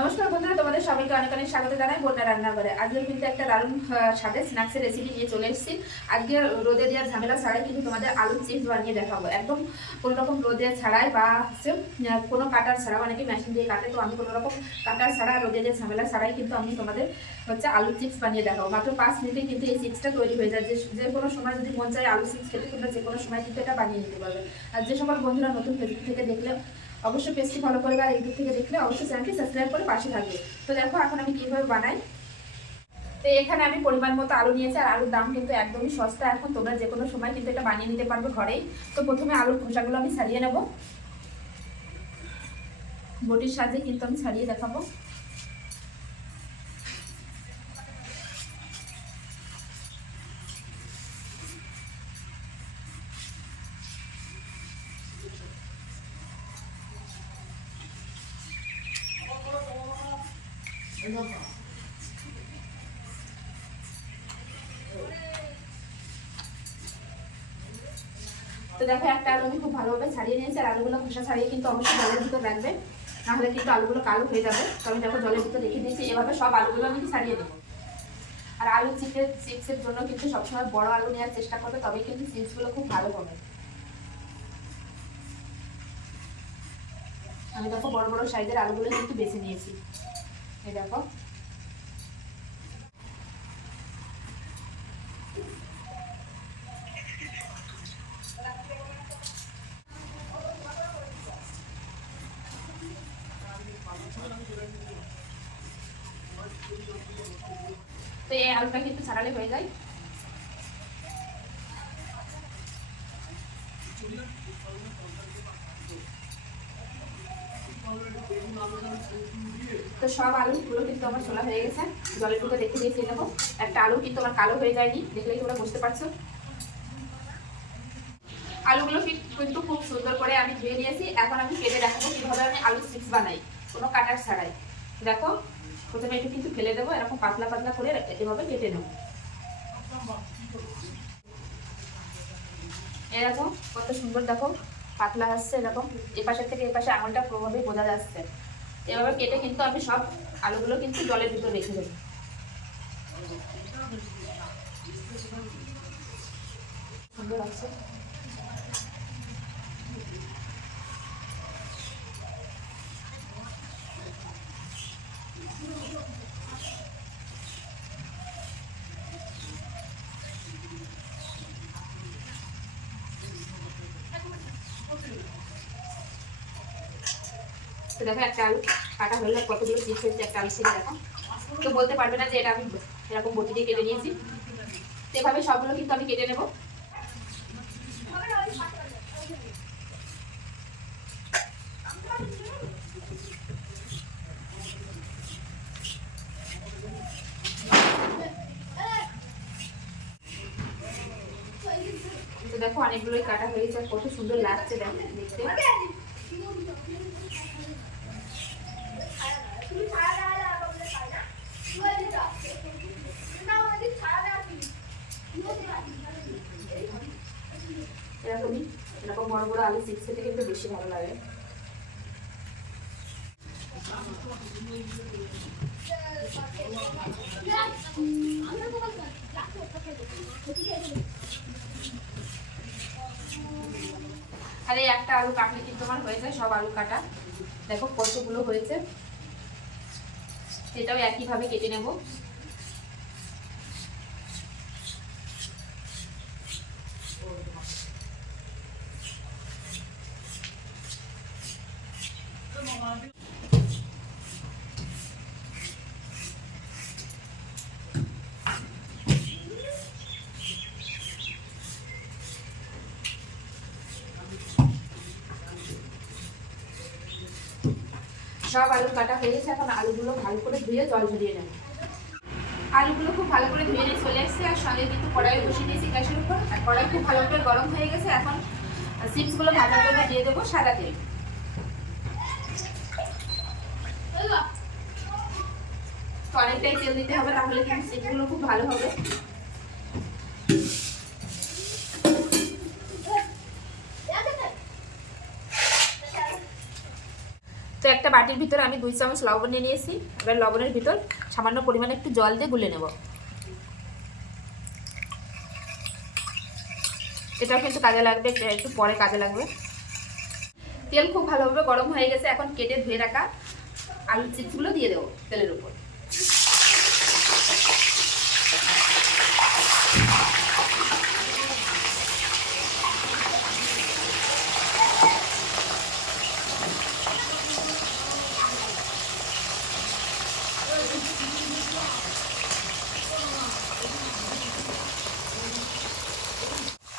নমস্কার বন্ধুরা, তোমাদের সবাইকে অনেক অনেক স্বাগত জানাই বন্যা রান্নাঘরে। আজকে কিন্তু একটা দারুণ স্বাদের স্ন্যাক্সের রেসিপি নিয়ে চলে এসেছি। আজকে রোদে দেওয়ার ঝামেলা ছাড়াই কিন্তু তোমাদের আলুর চিপস বানিয়ে দেখাবো, একদম কোনো রকম রোদে ছাড়াই বা হচ্ছে কোনো কাটার ছাড়া। অনেকে মেশিন দিয়ে কাটে, তো আমি কোনো রকম কাটার ছাড়া রোদে দেওয়ার ঝামেলা ছাড়াই কিন্তু আমি তোমাদের হচ্ছে আলুর চিপস বানিয়ে দেখাবো। মাত্র 5 মিনিটে কিন্তু এই চিপসটা তৈরি হয়ে যায়। যে কোনো সময় যদি মন চায় আলু চিপস খেতে, তোমরা যে কোনো সময় কিন্তু এটা বানিয়ে নিতে পারবে। আর যে সকল বন্ধুরা নতুন ফেসবুক থেকে দেখলে অবশ্যই পেজটি ফলো করবে, আর ইউটিউব থেকে দেখলে অবশ্যই চ্যানেলটি সাবস্ক্রাইব করে পাশে থাকবে। তো দেখো এখন আমি কিভাবে বানাই। তো এখানে আমি পরিমাণ মতো আলু নিয়েছি, আর আলুর দাম কিন্তু একদমই সস্তা এখন। তোমরা যে কোনো সময় কিন্তু এটা বানিয়ে নিতে পারবে ঘরেই। তো প্রথমে আলুর খোসাগুলো আমি ছাড়িয়ে নেব, বটির সাহায্যে কিন্তু আমি ছাড়িয়ে দেখাবো। তো দেখো একটা আলু আমি খুব ভালোভাবে ছাড়িয়ে নিয়েছি, আর আলুগুলো খোসা ছাড়িয়ে কিন্তু অবশ্যই জলের ভিতর রাখবে, নাহলে কিন্তু আলুগুলো কালো হয়ে যাবে। তো আমি দেখো জলের ভিতর রেখে দিয়েছি। এভাবে সব আলুগুলো আমি ছাড়িয়ে দেবো। আর আলু চিপসের জন্য কিন্তু সবসময় বড় আলু নেওয়ার চেষ্টা করবে, তবেই কিন্তু চিপসগুলো খুব ভালো হবে। আমি দেখো বড় বড় সাইজের আলুগুলো কিন্তু বেছে নিয়েছি। এই দেখো তো এই আলুটা কিন্তু ছাড়ালে হয়ে যায়। তো সব আলুগুলো কিন্তু আমার ছোলা হয়ে গেছে, জলের ভিতরে রেখে দিয়েছি। দেখো একটা আলু কিন্তু আমার কালো হয়ে যায়নি, দেখলেই তোমরা বুঝতে পারছো। আলুগুলো কিন্তু খুব সুন্দর করে আমি ধুয়ে নিয়েছি। এখন আমি কেটে দেখাবো কিভাবে আমি আলু চিপস বানাই কোনো কাটার ছাড়াই। দেখো প্রথমে একটু কিন্তু ফেলে দেবো, এরকম পাতলা পাতলা করে এভাবে কেটে নেবো। এরকম কত সুন্দর দেখো পাতলা আসছে, এরকম এপাশের থেকে এপাশে আঙুলটা প্রভাবে বোঝা যাচ্ছে। এভাবে কেটে কিন্তু আমি সব আলুগুলো কিন্তু জলের ভিতর রেখে দেবো। সুন্দর আছে। তো দেখো একটা আলু কাটা হলে কতগুলো চিপস হয়েছে একটা আলু থেকে। দেখো তো বলতে পারবে না যে এটা আমি এরকম বটি দিয়ে কেটে নিয়েছি। সেভাবে সবগুলো কিন্তু আমি কেটে নেব। তো দেখো অনেকগুলোই কাটা হয়েছে, কত সুন্দর লাগছে দেখতে। এরকমই এরকম বড় বড় আলু চিপস খেতে কিন্তু বেশি ভালো লাগে। আর এই একটা আলু কাটলে কিন্তু আমার হয়ে যায় সব আলু কাটা। দেখো কতগুলো হয়েছে, সেটাও একইভাবে কেটে নেব। সব আলু কাটা হয়ে গেছে, এখন আলুগুলো ভালো করে ধুয়ে জল ঝরিয়ে নেব। আলুগুলো খুব ভালো করে ধুয়ে নিয়ে চলে এসেছে, আর সঙ্গে কিন্তু কড়াই বসিয়ে দিয়েছি গ্যাসের উপর। আর কড়াই খুব ভালো করে গরম হয়ে গেছে। এখন চিপসগুলো ভাজার জন্য দিয়ে দেবো সাদা তেল। তো অনেকটাই তেল দিতে হবে, তাহলে কিন্তু চিপসগুলো খুব ভালো হবে। তো একটা বাটির ভিতরে আমি 2 চামচ লবণ নিয়ে নিয়েছি। এবার লবণের ভিতর সামান্য পরিমাণে একটু জল দিয়ে গুলে নেব। এটাও কিন্তু কাজে লাগবে, একটু পরে কাজে লাগবে। তেল খুব ভালোভাবে গরম হয়ে গেছে। এখন কেটে ধুয়ে রাখা আলু চিপসগুলো দিয়ে দেবো তেলের উপর।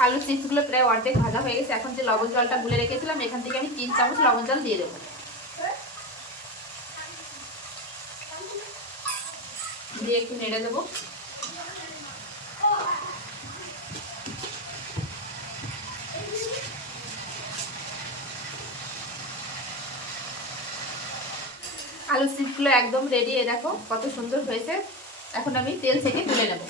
আলু চিপসগুলো প্রায় অর্ধেক ভাজা হয়ে গেছে। এখন যে লবণ জলটা গুলে রেখেছিলাম এখান থেকে আমি 3 চামচ লবণ জল দিয়ে দেবো। দিয়ে একটু নেড়ে দেবো। আলু চিপসগুলো একদম রেডি। দেখো কত সুন্দর হয়েছে। এখন আমি তেল থেকে তুলে নেব।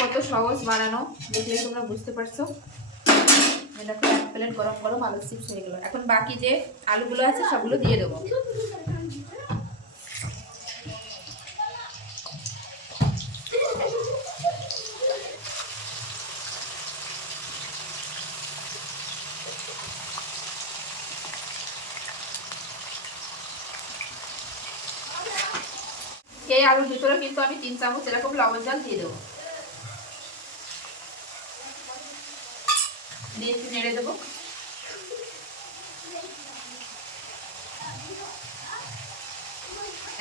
কত সহজ বানানো, দেখলে তোমরা বুঝতে পারছো। দেখো 1 প্লেট গরম গরম আলু চিপস হয়ে গেল। এখন বাকি যে আলুগুলো আছে সবগুলো দিয়ে দেবো। এই আলুর ভিতরে কিন্তু আমি 3 চামচ এরকম লবণ জল দিয়ে দেবো। দিয়ে একটু নেড়ে দেবো।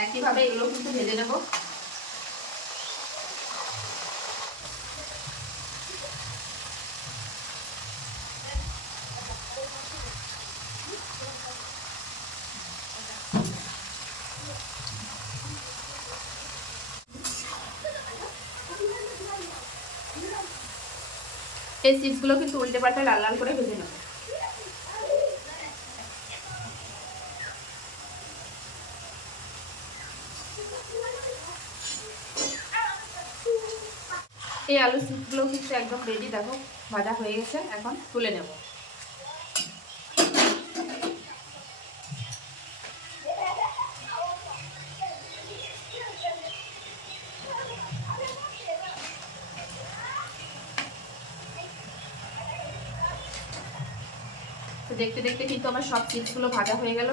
একইভাবে এগুলো কিন্তু ভেজে নেবো। এই চিপসগুলো কিন্তু উল্টে পাল্টে লাল লাল করে ভেজে নেব। এই আলু চিপসগুলো কিন্তু একদম রেডি। দেখো ভাজা হয়ে গেছে। এখন তুলে নেব। তো দেখতে দেখতে কিন্তু আমার সব চিপসগুলো ভাজা হয়ে গেল।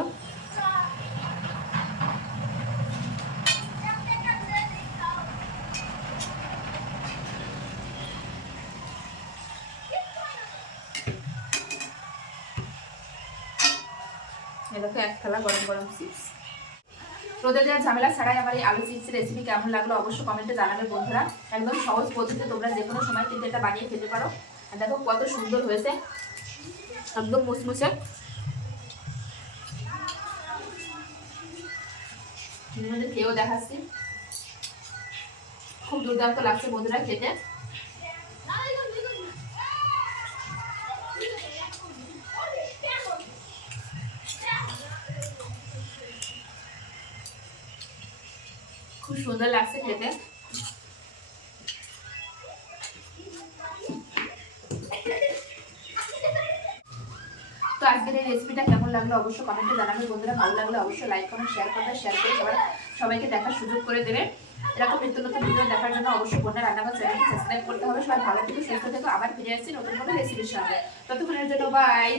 দেখো 1 থালা গরম গরম চিপস। রোদে দেওয়ার ঝামেলা ছাড়াই আমার এই আলু চিপসের রেসিপি কেমন লাগলো অবশ্যই কমেন্টে জানাবে বন্ধুরা। একদম সহজ পদ্ধতিতে তোমরা যে কোনো সময় কিন্তু এটা বানিয়ে খেতে পারো। আর দেখো কত সুন্দর হয়েছে, একদম মুচমুচে। খেয়েও দেখাচ্ছি, খুব দুর্দান্ত লাগছে বন্ধুরা খেতে। খুব সুন্দর লাগছে খেতে। তো আজকের এই রেসিপিটা কেমন লাগলো অবশ্যই কমেন্টে জানাবে বন্ধুরা। ভালো লাগলে অবশ্যই লাইক কমেন্ট শেয়ার করবে, শেয়ার করে সবাইকে দেখার সুযোগ করে দেবে। এরকম নিত্য নতুন ভিডিও দেখার জন্য অবশ্যই বন্যা রান্নাঘর চ্যানেলটি সাবস্ক্রাইব করতে হবে। সবাই ভালো থেকো, সুস্থ থেকো। আবার ফিরে আসছি নতুন কোনো রেসিপির সঙ্গে। ততক্ষণের জন্য বাই।